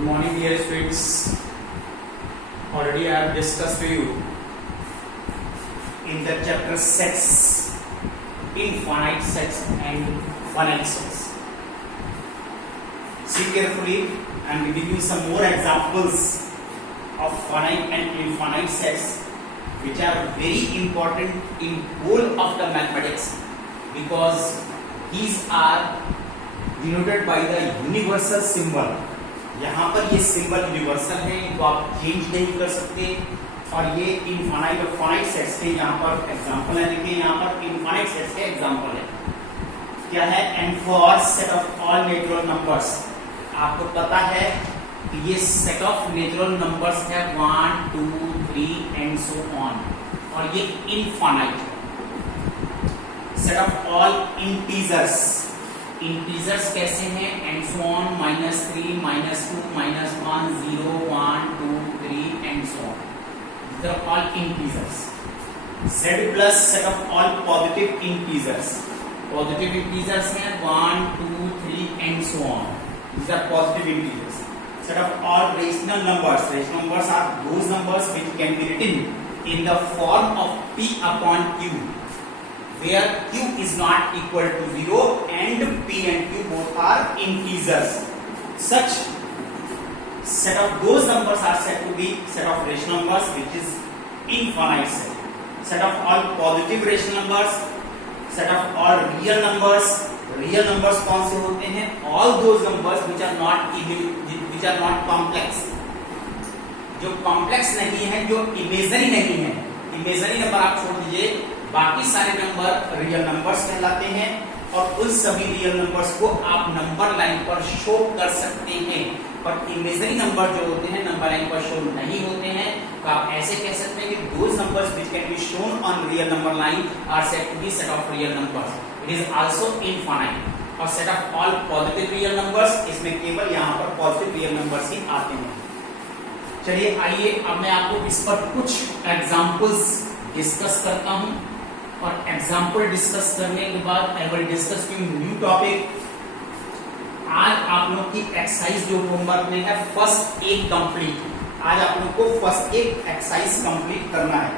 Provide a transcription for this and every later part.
Good morning, dear students. Already I have discussed to you in the chapter sets, infinite sets and finite sets. See carefully. I am giving you some more examples of finite and infinite sets, which are very important in whole of the mathematics, because these are denoted by the universal symbol. यहाँ पर ये symbol universal है, इनको आप change नहीं कर सकते। और ये इनफाइनाइट और फाइनाइट सेट्स के यहाँ पर एग्जांपल है। देखिए यहाँ पर इनफाइनाइट सेट्स के एग्जांपल है, क्या है? And for set of all natural numbers. आपको पता है कि ये सेट ऑफ नेचुरल नंबर्स है 1 2 3 एंड सो ऑन, और ये इनफाइनाइट है। Set of all integers, integers कैसे हैं? And so on, -3 -2 -1 0 1 2 3 and so on. These are all integers. Z plus set of all positive integers. Positive integers हैं 1 2 3 and so on. These are positive integers. Set of all rational numbers. Rational numbers are those numbers which can be written in the form of P upon Q, where Q is not equal to 0 and P and Q both are integers. Such set of those numbers are said to be set of rational numbers, which is infinite set. Set of all positive rational numbers, set of all real numbers. Real numbers कौन से होते हैं? All those numbers which are not complex. जो complex नहीं है, जो imagery नहीं है, इमेजरी नंबर आप छोड़ दीजिए, बाकी सारे नंबर रियल नंबर्स कहलाते हैं। और उन सभी रियल नंबर्स को आप नंबर लाइन पर शो कर सकते हैं। पर इमेजरी नंबर जो होते हैं नंबर लाइन पर शो नहीं होते हैं, तो आप ऐसे कह सकते हैं कि those numbers which can be shown on real number line are said to be set of real numbers. It is also infinite. और set of all positive real numbers, इसमें केवल यहाँ पर पॉजिटिव रियल नंबर्स ही आते हैं। चलिए आइए अब मैं आपको इस पर कुछ एग्जांपल्स डिस्कस करता हूं, और एग्जांपल डिस्कस करने के बाद I will discuss new topic. आज आप लोग की एक्सरसाइज जो होमवर्क में है फर्स्ट एक कंप्लीट। आज आप लोग को फर्स्ट एक एक्सरसाइज कंप्लीट करना है।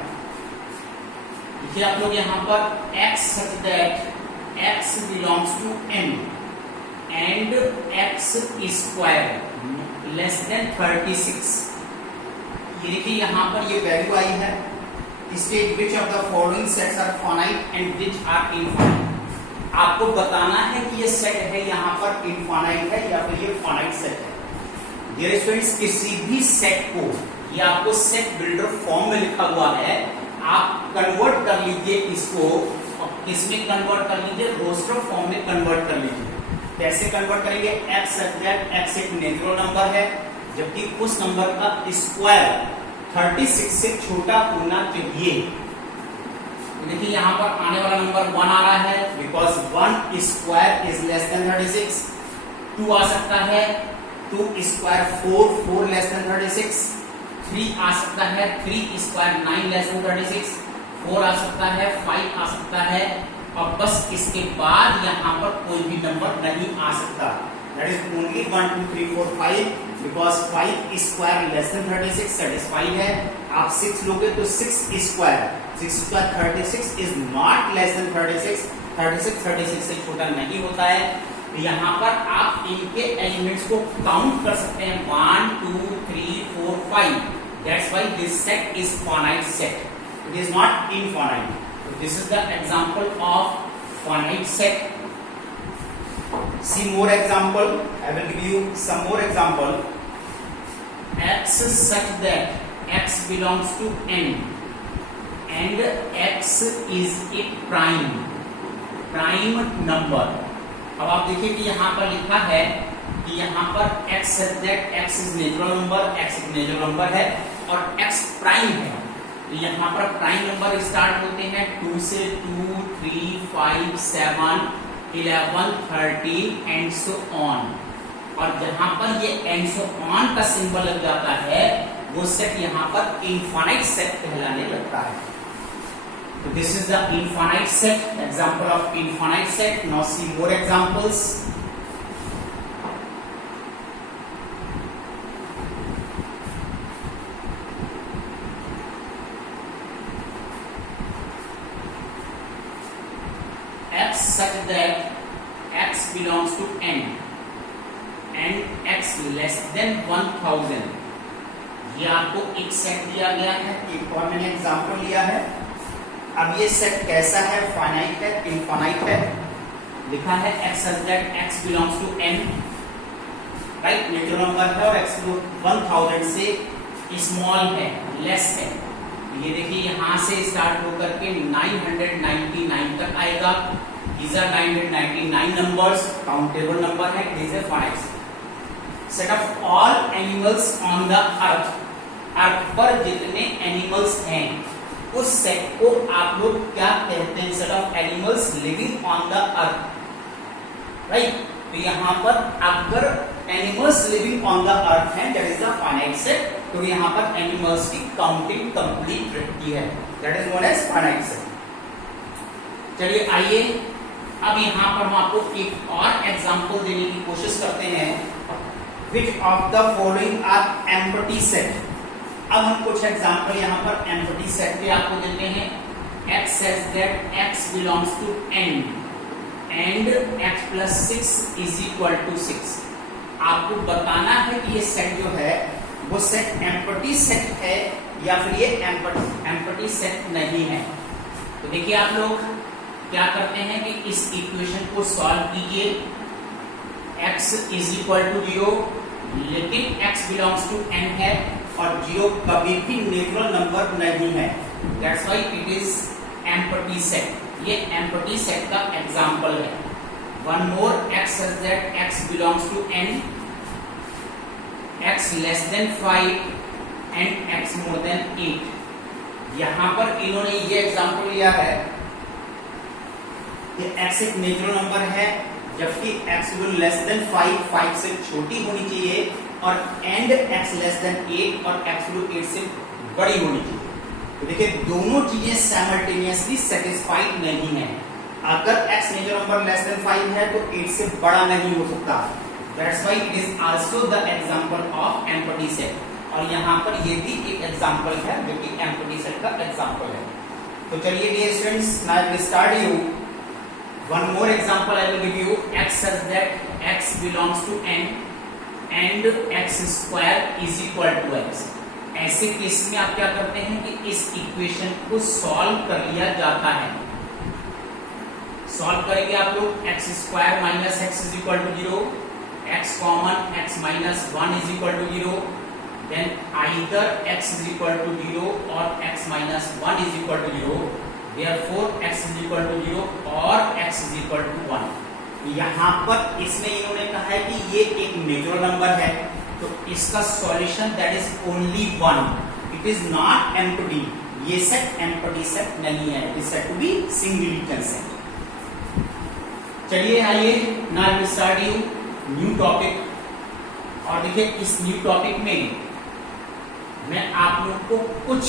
देखिए आप लोग यहाँ पर x such that x belongs to n and x square less than 36। ये देखिए यहाँ पर ये वैल्यू आई है। State which of the following sets are finite and which are infinite। आपको बताना है कि ये सेट है यहाँ पर इनफाइनाइट है या फिर ये फाइनाइट सेट है। डियर स्टूडेंट्स, किसी भी सेट को, ये आपको सेट बिल्डर फॉर्म में लिखा हुआ है, आप कन्वर्ट कर लीजिए इसको, और इसमें कन्वर्ट कर लीजिए, रोस्टर फॉर्म में कन्वर्ट कर लीजिए। कैसे कन्वर्ट करेंगे? x such that x एक नेचुरल नंबर है, जबकि उस नंबर का स्क्वायर 36 से छोटा होना चाहिए। देखिए यहाँ पर आने वाला नंबर 1 आ रहा है, because 1 square is less than 36। 2 आ सकता है, 2 स्क्वायर 4 लेस देन 36। 3 आ सकता है, 3 स्क्वायर 9 लेस देन 36। 4 आ सकता है, 5 आ सकता है, और बस इसके बाद यहाँ पर कोई भी नंबर नहीं आ सकता। That is only 1 2 3 4 5, because 5 square less than 36 satisfied है। आप 6 लोगे तो 6 square 36 is not less than 36। 36 से छोटा नहीं होता है। तो यहाँ पर आप इनके एलिमेंट्स को काउंट कर सकते हैं 1 2 3 4 5। That's why this set is finite set, it is not infinite. So this is the example of finite set. See more example. I will give you some more example. X such that x belongs to n and x is a prime number. अब आप देखिए कि यहाँ पर लिखा है कि यहाँ पर x such that x is natural number, x एक natural number है और x prime है। यहाँ पर प्राइम नंबर स्टार्ट होते हैं 2 से 2 3 5 7 11 13 एंड सो ऑन। और जहां पर ये एंड सो ऑन का सिंबल लग जाता है, वो सेट यहाँ पर इनफाइनाइट सेट कहलाने लगता है। तो this is the infinite set, example of infinite set. Now see more examples. x such that x belongs to n and x less than 1000, ये आपको एक सेट दिया गया है, एक और मैंने एग्जांपल लिया है। अब ये सेट कैसा है, फाइनाइट है, इनफाइनाइट है, लिखा है x such that x belongs to n, right, natural number है और x 1000 से स्मॉल है, लेस है। ये देखिए यहां से स्टार्ट होकर के 999 तक आएगा। These are 999 numbers, countable number है, it is a finite set of all animals on the earth. Earth पर जितने एनिमल्स हैं उस सेट को आप लोग क्या कहते हैं, set of animals living on the earth, right. तो यहां पर अगर animals living on the earth है that is the finite set, तो यहां पर एनिमल्स की काउंटिंग कंप्लीट रहती है, that is known as finite set. चलिए आइए अब यहां पर हम आपको एक और एग्जांपल देने की कोशिश करते हैं। Which of the following are empty set? अब हम कुछ एग्जांपल यहां पर empty set के आपको देते हैं। X says that x belongs to n and x plus 6 is equal to 6। आपको बताना है कि ये सेट जो है वो सेट एम्प्टी सेट है या फिर ये एम्प्टी सेट नहीं है। तो देखिए आप लोग क्या करते हैं कि इस इक्वेशन को सॉल्व कीजिए। x इज इक्वल टू 0, लेकिन x बिलोंग्स टू n है और 0 कभी भी नेचुरल नंबर नहीं है, that's why it is empty set. ये एम्प्टी सेट का एग्जांपल है। One more, x says that x belongs to n, x less than 5 and x more than 8। यहां पर इन्होंने ये एग्जांपल लिया है कि x एक नेचुरल नंबर है, जबकि x लेस देन 5 से छोटी होनी चाहिए, और एंड x लेस देन 8 और x 8 से बड़ी होनी चाहिए। तो देखिए दोनों चीजें साइमल्टेनियसली सेटिस्फाइड नहीं है। अगर x natural number less than 5 है तो 8 से बड़ा नहीं हो सकता, that's why it is also the example of empty set. और यहाँ पर ये भी एक एग्जांपल है जो कि एम्प्टी सेट का एग्जांपल है। तो चलिए dear students, now I will start you one more example. I will give you x says that x belongs to n and x square is equal to x। ऐसे case में आप क्या करते हैं कि इस इक्वेशन को सॉल्व कर लिया जाता है। सॉल्व करेंगे आप लोग, x square minus x is equal to 0, x common, x minus 1 is equal to 0, then either x is equal to 0 और x minus 1 is equal to 0, therefore x is equal to 0 और x is equal to 1। यहाँ पर इसमें इन्होंने कहा है कि ये एक नेचुरल नंबर है, तो इसका solution that is only 1, it is not empty. ये सेट एम्प्टी सेट नहीं है, it is said to be singular set. चलिए आइए now we start you new topic. और देखिए इस न्यू टॉपिक में मैं आप लोग को कुछ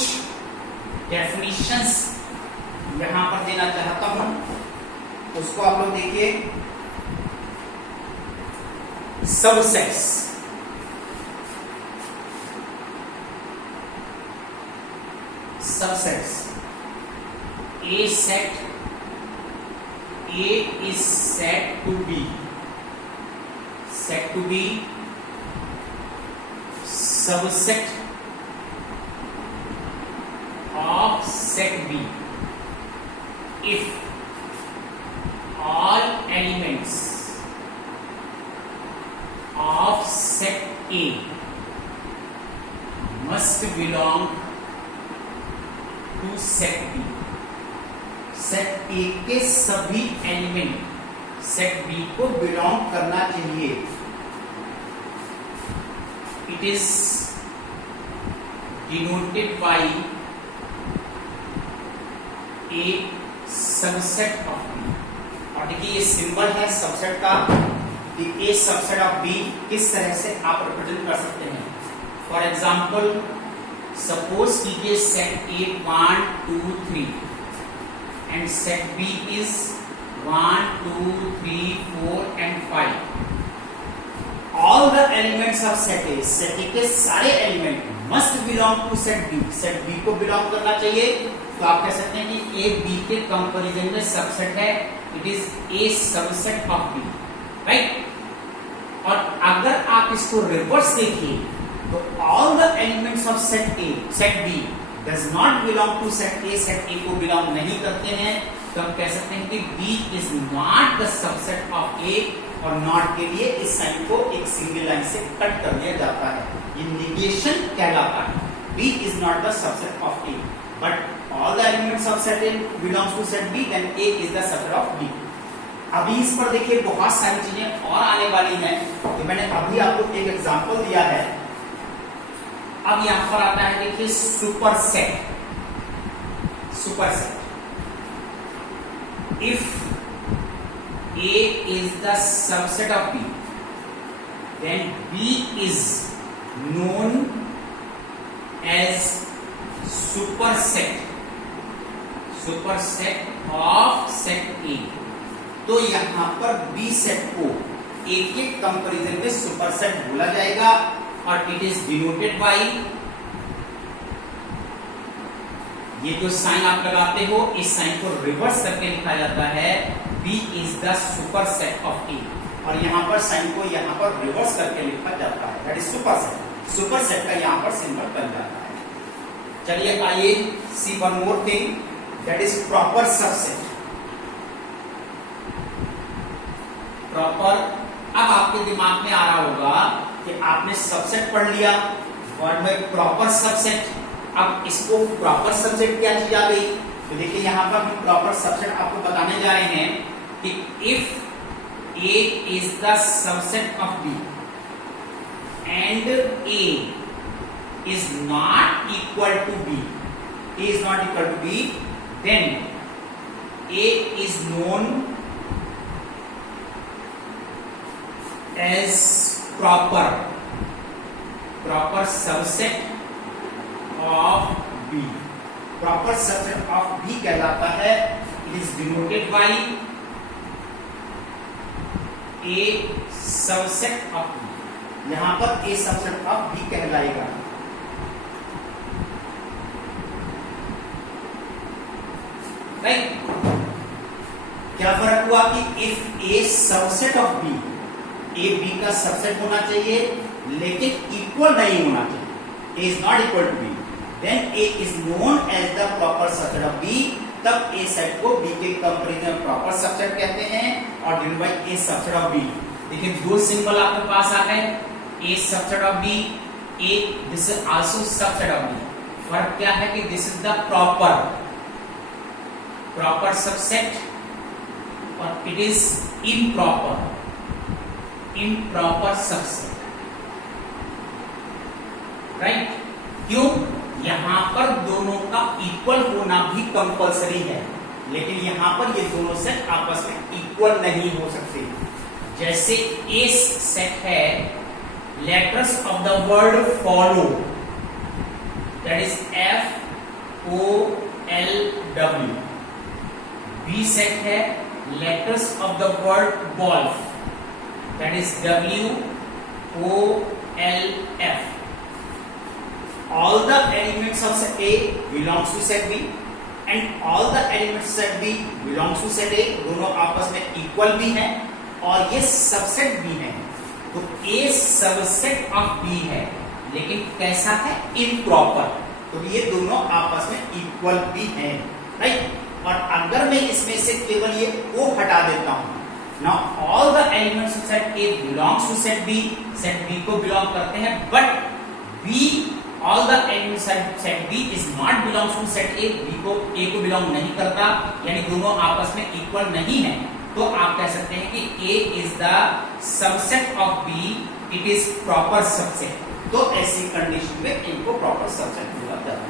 डेफिनेशंस यहां पर देना चाहता हूं, उसको आप लोग देखिए। Subsets, subsets, A set, A is said to be subset of set B if all elements of set A must belong to set B। Set A के सभी एलिमेंट सेट बी को बिलोंग करना चाहिए। It is denoted by A subset of B. और देखिए ये symbol है subset का, ए सबसेट ऑफ बी किस तरह से आप रिप्रेजेंट कर सकते हैं। फॉर एग्जाम्पल सपोज कीजिए set A 1 2 3 and set B is 1 2 3 4 and 5। all the elements of set A के सारे element must belong to set B, set B को बिलोंग करना चाहिए। तो आप कह सकते हैं कि ए बी के कंपैरिजन में सबसेट है, it is a subset of B, right. और अगर आप इसको रिवर्स देखिए तो all the elements of set A, set B does not belong to set A, set A को बिलोंग नहीं करते हैं। तो हम कह सकते हैं कि B is not the subset of A, और नॉट के लिए इस साइन को एक सिंगल लाइन से कट कर दिया जाता है, ये निगेशन कहलाता है। B is not the subset of A, but all the elements of set A belongs to set B, then A is the subset of B. अभी इस पर देखिए बहुत सारी चीजें और आने वाली हैं, तो मैंने अभी आपको एक एग्जांपल दिया है। अब यहां पर आता है देखिए super set, super set. If A is the subset of B, then B is known as superset, superset of set A। तो यहां पर B सेट को A के कंपैरिजन में सुपरसेट बोला जाएगा, और इट इज डिनोटेड बाय, ये जो साइन आप लगाते हो इस साइन को रिवर्स करके लिखा जाता है B is the superset of A, और यहाँ पर साइन को यहाँ पर रिवर्स करके लिखा जाता है, दैट इज सुपरसेट। सुपरसेट का यहाँ पर सिंबल बन जाता है। चलिए आइए see one more thing, that is proper subset. Proper, अब आपके दिमाग में आ रहा होगा कि आपने सबसेट पढ़ लिया, वर्ड में प्रॉपर सबसेट, अब इसको प्रॉपर सबसेट क्या चीज आ गई। तो देखिए यहाँ पर हम प्रॉपर सबसेट आपको बताने जा रहे हैं कि if A is the subset of B and A is not equal to B, A is not equal to B, then A is known as proper, proper subset of B। Proper subset of B कहलाता है, it is denoted by A subset of B। यहां पर A subset of B कहलाएगा। Right, क्या फर्क हुआ कि if A subset of B, A B का सबसेट होना चाहिए लेकिन इक्वल नहीं होना चाहिए, A is not equal to B, then A is known as the proper subset of B, तब A सेट को B के कंपैरिजन में प्रॉपर सबसेट कहते हैं, और denoted by A subset of B। देखिए दो सिंबल आपके पास आ गए, A subset of B, A this is also subset of B। फर्क क्या है कि this is the proper, proper subset, और it is improper, improper subset. Right, क्यों? यहां पर दोनों का इक्वल होना भी कंपलसरी है, लेकिन यहां पर ये दोनों सेट आपस में इक्वल नहीं हो सकते। जैसे ए सेट है letters of the word follow, that is FOLW। B set है letters of the word ball, that is WOLF। All the elements of set A belongs to set B and all the elements of set B belongs to set A। दोनों आपस में equal भी हैं और ये subset भी है। तो A सबसेट ऑफ B है, लेकिन कैसा है? इम्प्रॉपर। तो ये दोनों आपस में इक्वल भी हैं, राइट। और अगर मैं इसमें से केवल ये O हटा देता हूं, now all the elements of set A belongs to set B, set B को बिलोंग करते हैं, but B all the elements set B is not belongs to set A, B को A को बिलोंग नहीं करता, यानी दोनों आपस में इक्वल नहीं है। तो आप कह सकते हैं कि A is the subset of B, it is proper subset। तो ऐसी कंडीशन में इनको प्रॉपर सबसेट बोला जाता है।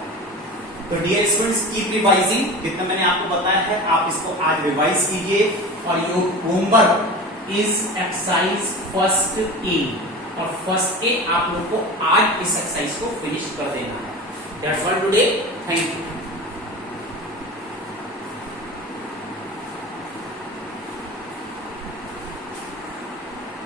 तो डियर स्टूडेंट्स कीप रिवाइजिंग, जितना मैंने आपको बताया है आप इसको आज रिवाइज कीजिए, और your homework is exercise first A, और फर्स्ट ए आप लोगों को आज इस एक्सरसाइज को फिनिश कर देना है। That's all today, thank you.